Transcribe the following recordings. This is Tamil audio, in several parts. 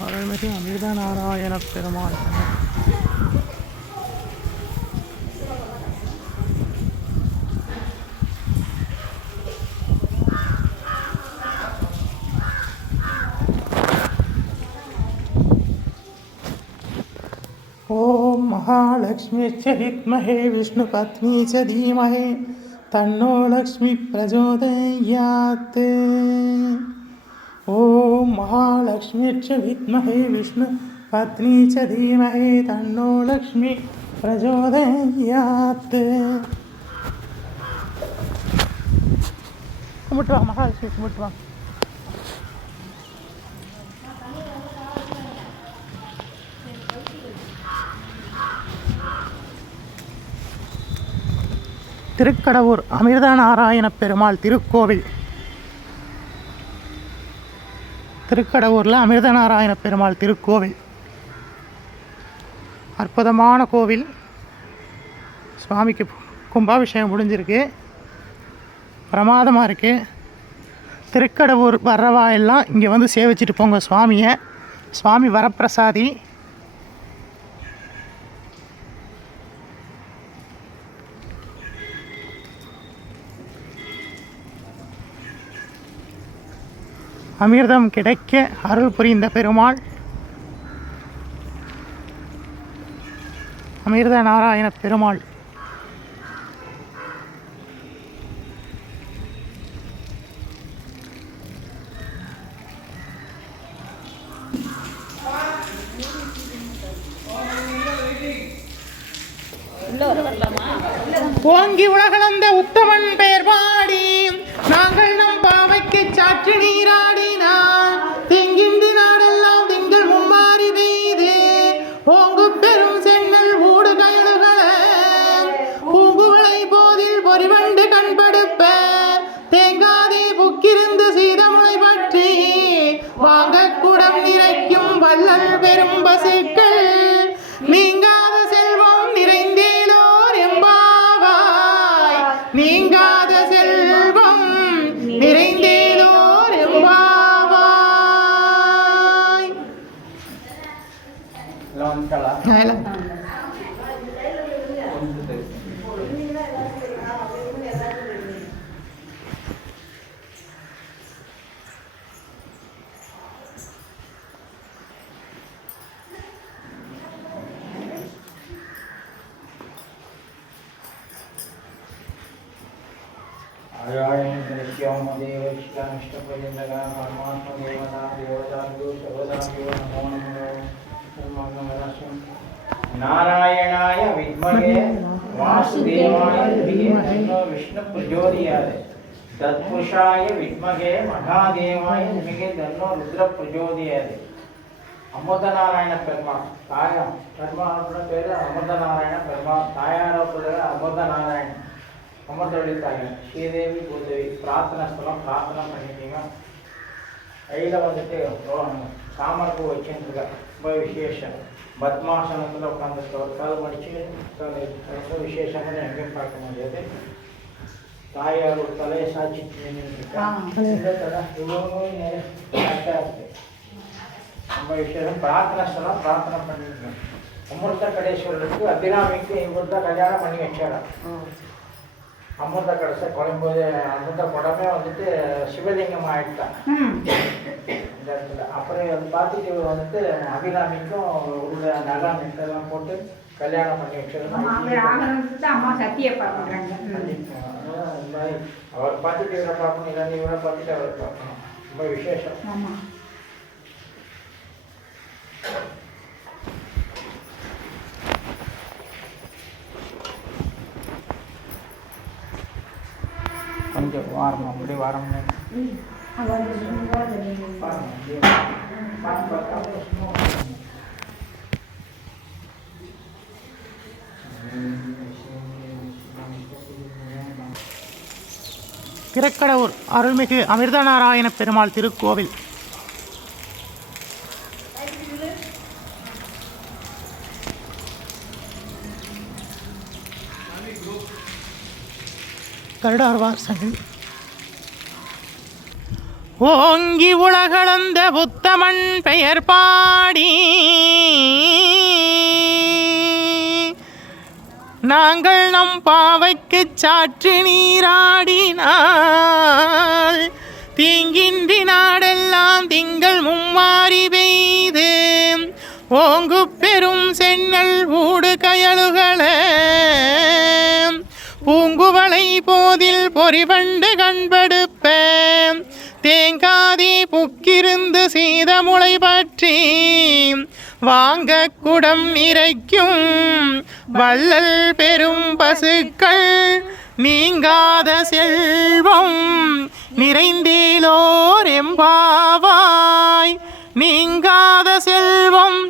அருள்மிகு அமிர்த நாராயண பெருமாள் ஓம் மகாலட்சுமி வித்மஹே விஷ்ணு பத்னி ச தீமஹே தன்னோ லக்ஷ்மி பிரச்சோதயாத் ॐ महालक्ष्मीश्च विद्महे विष्णुपत्नी च धीमहि तन्नो लक्ष्मी प्रचोदयात् கும்பிட்டு வா மகாலட்சுமி கும்பிட்டு வா திருக்கடவூர் அமிர்தநாராயண பெருமாள் திருக்கோவில் திருக்கடவுரில் அமிர்தநாராயண பெருமாள் திருக்கோவில். அற்புதமான கோவில். சுவாமிக்கு கும்பாபிஷேகம் முடிஞ்சிருக்கு. பிரமாதமாக இருக்குது திருக்கடவுர் வர்றவா எல்லாம் இங்கே வந்து சேவிச்சிட்டு போங்க சுவாமியை. சுவாமி வரப்பிரசாதி. அமிர்தம் கிடைக்க அருள் புரிந்த பெருமாள். அமிர்த நாராயண பெருமாள். ஓங்கி உலகளந்த உத்தமன் பெயர் है ना? श्यामदेवश्यामिष्टपर्यन्तगा परमात्मदेवता देवताभ्यो सर्वदाभ्यो नमो नमः। நாராயணாய வித்மகே வாசுதேவாய வித்மகே விஷ்ணு பிரஜோதியாதே தத்புஷாய வித்மகே மகாதேவாய நிமிகே தன்னோ ருத்ர பிரஜோதியாதே அமுத நாராயண பெருமாள் தாயம் பெருமாளோட பேர் அமுத நாராயண பெருமாள் தாயாரோட பேர் அமுத நாராயணன் அமர்ந்தொழி தாயம் ஸ்ரீதேவி பூதேவி பிரார்த்தனை ஸ்தலம் பிரார்த்தனை பண்ணிக்கிங்க கையில் வந்துட்டு சாமர்ப்பு வச்சுருக்காங்க ವಿಶೇಷ ಪದ್ಮಾಸನ ಅಂತ ಉಟ್ಕೊಂಡಿರ್ತಾರೆ ಅವ್ರ ಕಾಲು ಮಡಿಚಿ ಕಾಲು ವಿಶೇಷ ಅಂದರೆ ಹೆಂಗೆ ಮಾಡ್ಕೊಂಡಿದೆ ತಾಯಿಯವರು ತಲೆ ಸಾಚಿ ಥರ ಇವನು ಆಗ್ತಾ ಇರ್ತದೆ ತುಂಬ ವಿಶೇಷ ಪ್ರಾರ್ಥನಾ ಸ್ಥಳ ಪ್ರಾರ್ಥನಾ ಪಂಡಿತ ಅಮೃತ ಕಡೇಶ್ವರಕ್ಕೆ ಅಭಿರಾಮಿಕ್ಕೆ ಇವೃದ್ಧ ಕಲ್ಯಾಣ ಮಣಿ ಹೆಚ್ಚಾರ ಅಮೃತ ಕಡಸ ಕೊಳಂಬೋದೆ ಅಮೃತ ಕೊಡಮೆ ಒಂದಿಟ್ಟು ಶಿವಲಿಂಗಮ್ಮ ಇಡ್ತಾನೆ இந்த இடத்துல அப்புறம் அதை பார்த்துட்டு வந்துட்டு அபிராமிக்கும் உள்ள நகா நெட்டெல்லாம் போட்டு கல்யாணம் பண்ணி வச்சிருந்தாங்க அம்மா அவர் பார்த்துட்டு இவரை பார்க்கணும் இல்லாட்டி இவரை பார்த்துட்டு அவரை பார்க்கணும். ரொம்ப விசேஷம். ஆமா. கொஞ்சம் வாரம் அப்படி வாரம். திருக்கடவுர் அருள்மிகு அமிர்தநாராயண பெருமாள் திருக்கோவில். கருடார்வார் சங்கில் ஓங்கி உலகளந்த புத்தமன் பெயர் பாடி. நாங்கள் நம் பாவைக்கு சாற்று நீராடினால் தீங்கின்றி நாடெல்லாம் திங்கள் மும்மாறி பெய்து. ஓங்கு பெரும் சென்னல் ஊடு கயலுகளே பூங்குவளை போதில் பொறிவண்டு கண்படு தேங்காதி புக்கிருந்து சீதமுளை பற்றி வாங்க குடம் நிறைக்கும் வள்ளல் பெரும் பசுக்கள் நீங்காத செல்வம் நிறைந்தேலோர் எம்பாவாய் நீங்காத செல்வம்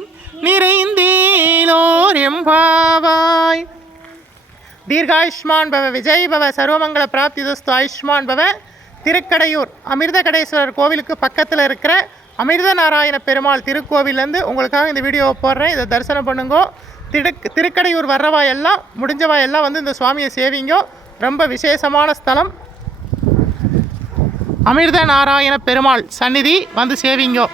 நிறைந்தேலோர் எம்பாவாய் தீர்காயுஷ்மான் பவ விஜய் பவ சர்வமங்கள பிராப்தி தஸ்து ஆயுஷ்மான் பவ திருக்கடையூர் அமிர்தகடேஸ்வரர் கோவிலுக்கு பக்கத்தில் இருக்கிற அமிர்த நாராயண பெருமாள் திருக்கோவிலேருந்து உங்களுக்காக இந்த வீடியோவை போடுறேன். இதை தரிசனம் பண்ணுங்கோ. திடுக் திருக்கடையூர் வர்றவா எல்லாம் முடிஞ்சவா எல்லாம் வந்து இந்த சுவாமியை சேவிங்கோ. ரொம்ப விசேஷமான ஸ்தலம். அமிர்த நாராயண பெருமாள் சந்நிதி வந்து சேவிங்கோ.